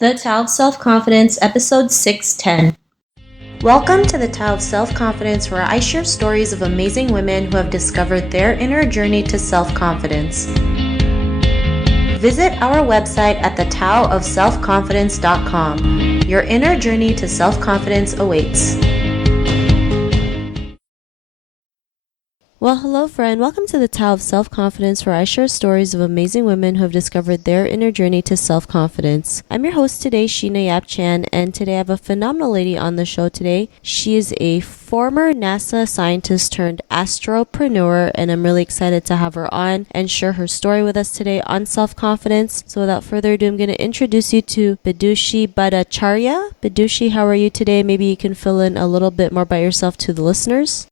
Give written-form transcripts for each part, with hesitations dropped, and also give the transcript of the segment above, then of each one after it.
The Tao of Self-Confidence, Episode 610. Welcome to the Tao of Self-Confidence, where I share stories of amazing women who have discovered their inner journey to self-confidence. Visit our website at thetaoofselfconfidence.com. Your inner journey to self-confidence awaits. Well, hello friend. Welcome to the Tao of Self-Confidence, where I share stories of amazing women who have discovered their inner journey to self-confidence. I'm your host today, Sheena Yap Chan, and today I have a phenomenal lady on the show today. She is a former NASA scientist turned astropreneur, and I'm really excited to have her on and share her story with us today on self-confidence. So without further ado, I'm going to introduce you to Bidushi Bhattacharya. Bidushi, how are you today? Maybe you can fill in a little bit more by yourself to the listeners.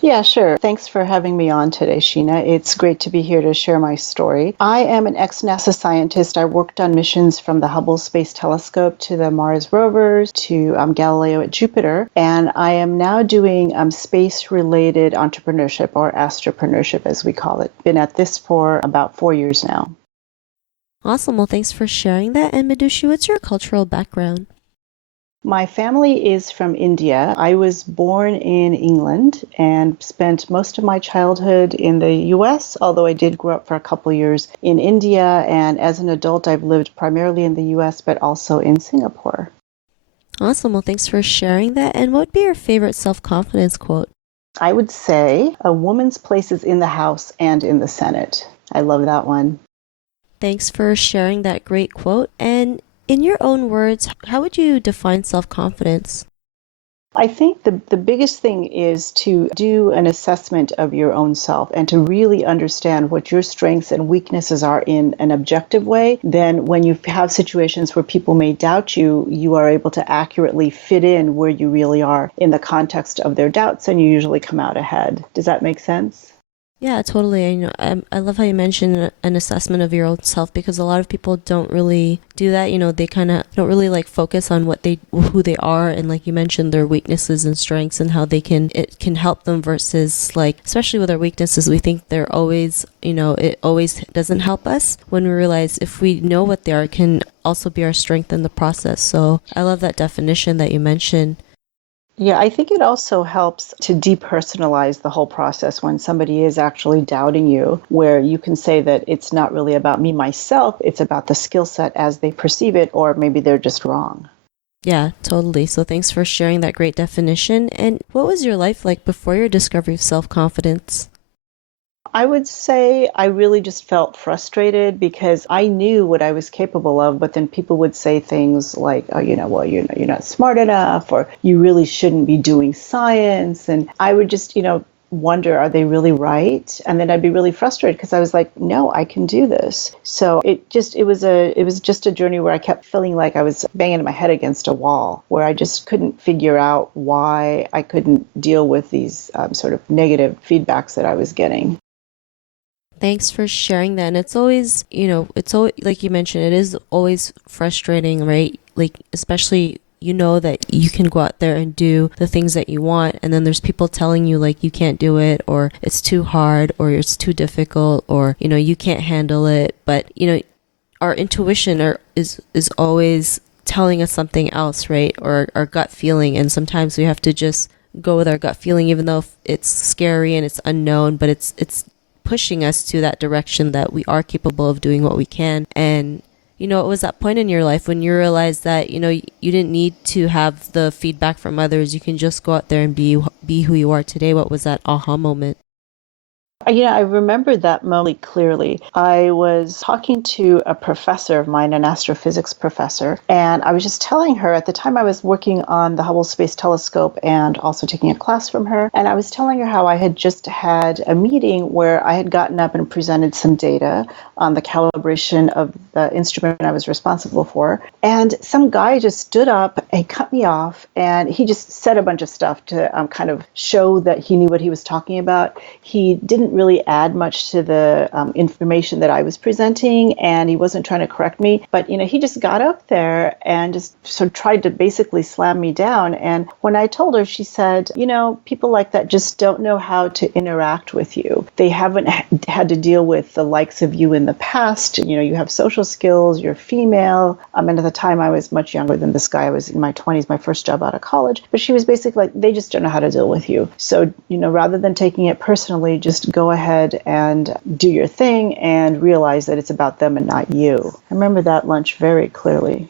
Yeah, sure. Thanks for having me on today, Sheena. It's great to be here to share my story. I am an ex-NASA scientist. I worked on missions from the Hubble Space Telescope to the Mars Rovers to Galileo at Jupiter, and I am now doing space-related entrepreneurship, or astropreneurship as we call it. Been at this for about 4 years now. Awesome. Well, thanks for sharing that. And Bidushi, what's your cultural background? My family is from India. I was born in England and spent most of my childhood in the US, although I did grow up for a couple years in India. And as an adult, I've lived primarily in the US, but also in Singapore. Awesome. Well, thanks for sharing that. And what would be your favorite self-confidence quote? I would say, a woman's place is in the House and in the Senate. I love that one. Thanks for sharing that great quote. And in your own words, how would you define self-confidence? I think the biggest thing is to do an assessment of your own self and to really understand what your strengths and weaknesses are in an objective way. Then when you have situations where people may doubt you, you are able to accurately fit in where you really are in the context of their doubts, and you usually come out ahead. Does that make sense? Yeah, totally. I love how you mentioned an assessment of your own self, because a lot of people don't really do that. They kind of don't really focus on who they are, and like you mentioned, their weaknesses and strengths and how it can help them versus especially with our weaknesses, we think they're always, it always doesn't help us, when we realize if we know what they are, it can also be our strength in the process. So I love that definition that you mentioned. Yeah, I think it also helps to depersonalize the whole process when somebody is actually doubting you, where you can say that it's not really about me, myself, it's about the skill set as they perceive it, or maybe they're just wrong. Yeah, totally. So thanks for sharing that great definition. And what was your life like before your discovery of self-confidence? I would say I really just felt frustrated because I knew what I was capable of, but then people would say things like, oh, you're not smart enough, or you really shouldn't be doing science. And I would just, wonder, are they really right? And then I'd be really frustrated because I was like, no, I can do this. So it was just a journey where I kept feeling like I was banging my head against a wall, where I just couldn't figure out why I couldn't deal with these sort of negative feedbacks that I was getting. Thanks for sharing that. And it's always, it's always, like you mentioned, it is always frustrating, right? Especially, that you can go out there and do the things that you want. And then there's people telling you you can't do it, or it's too hard, or it's too difficult, or, you can't handle it. But, our intuition is always telling us something else, right? Or our gut feeling. And sometimes we have to just go with our gut feeling, even though it's scary and it's unknown, but it's pushing us to that direction that we are capable of doing what we can. And it was that point in your life when you realized that you didn't need to have the feedback from others. You can just go out there and be who you are today. What was that aha moment? I remember that moment clearly. I was talking to a professor of mine, an astrophysics professor, and I was just telling her, at the time I was working on the Hubble Space Telescope and also taking a class from her, and I was telling her how I had just had a meeting where I had gotten up and presented some data on the calibration of the instrument I was responsible for, and some guy just stood up and cut me off, and he just said a bunch of stuff to kind of show that he knew what he was talking about. He didn't didn't really add much to the information that I was presenting, and he wasn't trying to correct me. But, he just got up there and just sort of tried to basically slam me down. And when I told her, she said, people like that just don't know how to interact with you. They haven't had to deal with the likes of you in the past. You have social skills, you're female. And at the time I was much younger than this guy. I was in my 20s, my first job out of college. But she was basically like, they just don't know how to deal with you. So, rather than taking it personally, just go ahead and do your thing and realize that it's about them and not you. I remember that lunch very clearly.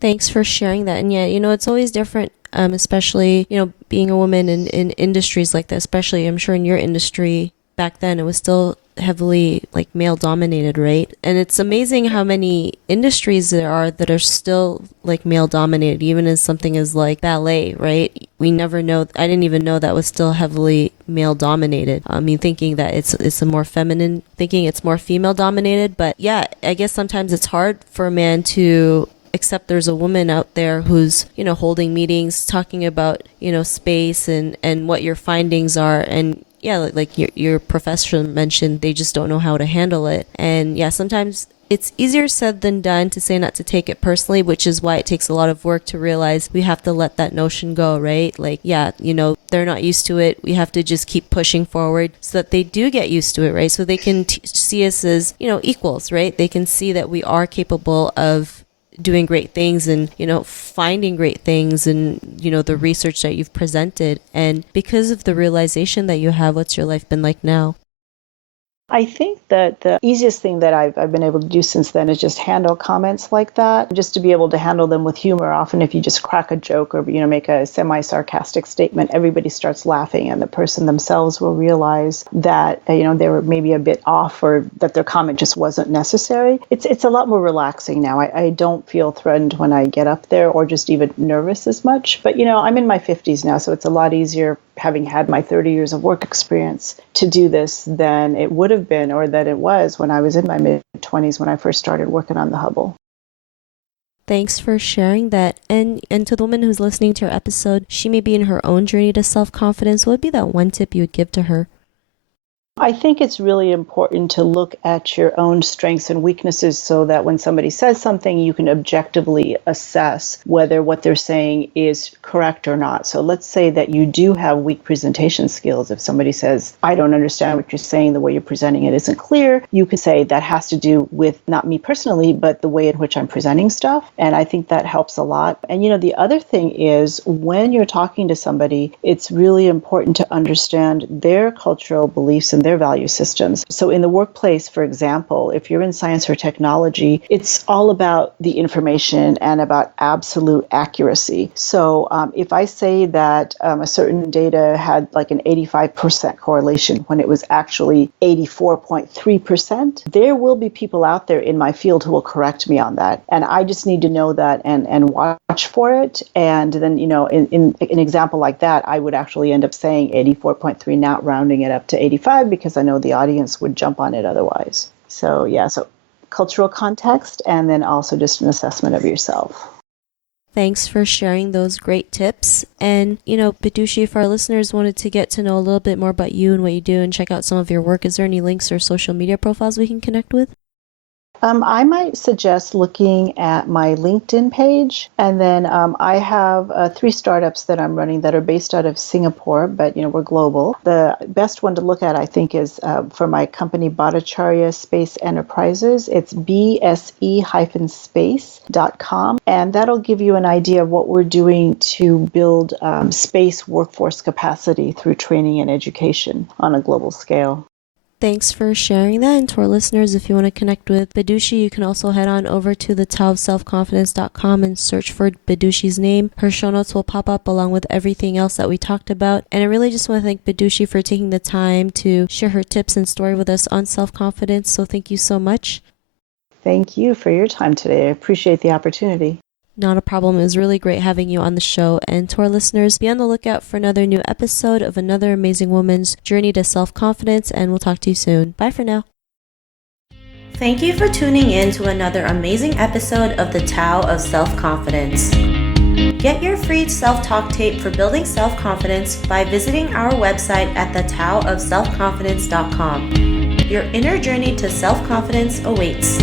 Thanks for sharing that. And yeah, it's always different, especially, being a woman in industries like that, especially I'm sure in your industry back then, it was still heavily like male dominated, right? And it's amazing how many industries there are that are still like male dominated, even as something as like ballet, right? We never know. I didn't even know that was still heavily male dominated. Thinking that it's a more feminine, thinking it's more female dominated. But yeah, I guess sometimes it's hard for a man to accept there's a woman out there who's, holding meetings, talking about, space and what your findings are. And yeah, like your professor mentioned, they just don't know how to handle it. And yeah, sometimes it's easier said than done to say not to take it personally, which is why it takes a lot of work to realize we have to let that notion go, right? Like, yeah, they're not used to it. We have to just keep pushing forward so that they do get used to it, right? So they can see us as, equals, right? They can see that we are capable of doing great things and, finding great things and, the research that you've presented. And because of the realization that you have, what's your life been like now? I think that the easiest thing that I've been able to do since then is just handle comments like that, just to be able to handle them with humor. Often if you just crack a joke or, make a semi-sarcastic statement, everybody starts laughing and the person themselves will realize that, they were maybe a bit off or that their comment just wasn't necessary. It's a lot more relaxing now. I don't feel threatened when I get up there or just even nervous as much. But, I'm in my 50s now, so it's a lot easier having had my 30 years of work experience to do this than it would have been or that it was when I was in my mid-20s when I first started working on the Hubble. Thanks for sharing that. And to the woman who's listening to your episode, she may be in her own journey to self-confidence. What would be that one tip you would give to her? I think it's really important to look at your own strengths and weaknesses so that when somebody says something, you can objectively assess whether what they're saying is correct or not. So let's say that you do have weak presentation skills. If somebody says, I don't understand what you're saying, the way you're presenting it isn't clear, you could say that has to do with not me personally, but the way in which I'm presenting stuff. And I think that helps a lot. And the other thing is when you're talking to somebody, it's really important to understand their cultural beliefs and their value systems. So in the workplace, for example, if you're in science or technology, it's all about the information and about absolute accuracy. So if I say that a certain data had like an 85% correlation when it was actually 84.3%, there will be people out there in my field who will correct me on that. And I just need to know that and watch for it. And then, in an example like that, I would actually end up saying 84.3, not rounding it up to 85, because I know the audience would jump on it otherwise. So cultural context and then also just an assessment of yourself. Thanks for sharing those great tips. And, Bidushi, if our listeners wanted to get to know a little bit more about you and what you do and check out some of your work, is there any links or social media profiles we can connect with? I might suggest looking at my LinkedIn page. And then I have 3 startups that I'm running that are based out of Singapore, but, we're global. The best one to look at, I think, is for my company, Bhattacharya Space Enterprises. It's bse-space.com. And that'll give you an idea of what we're doing to build space workforce capacity through training and education on a global scale. Thanks for sharing that. And to our listeners, if you want to connect with Bidushi, you can also head on over to thetaoofselfconfidence.com and search for Bidushi's name. Her show notes will pop up along with everything else that we talked about. And I really just want to thank Bidushi for taking the time to share her tips and story with us on self-confidence. So thank you so much. Thank you for your time today. I appreciate the opportunity. Not a problem. It was really great having you on the show. And to our listeners, be on the lookout for another new episode of another amazing woman's journey to self-confidence, and we'll talk to you soon. Bye for now. Thank you for tuning in to another amazing episode of the Tao of Self-Confidence. Get your free self-talk tape for building self-confidence by visiting our website at thetaoofselfconfidence.com. Your inner journey to self-confidence awaits.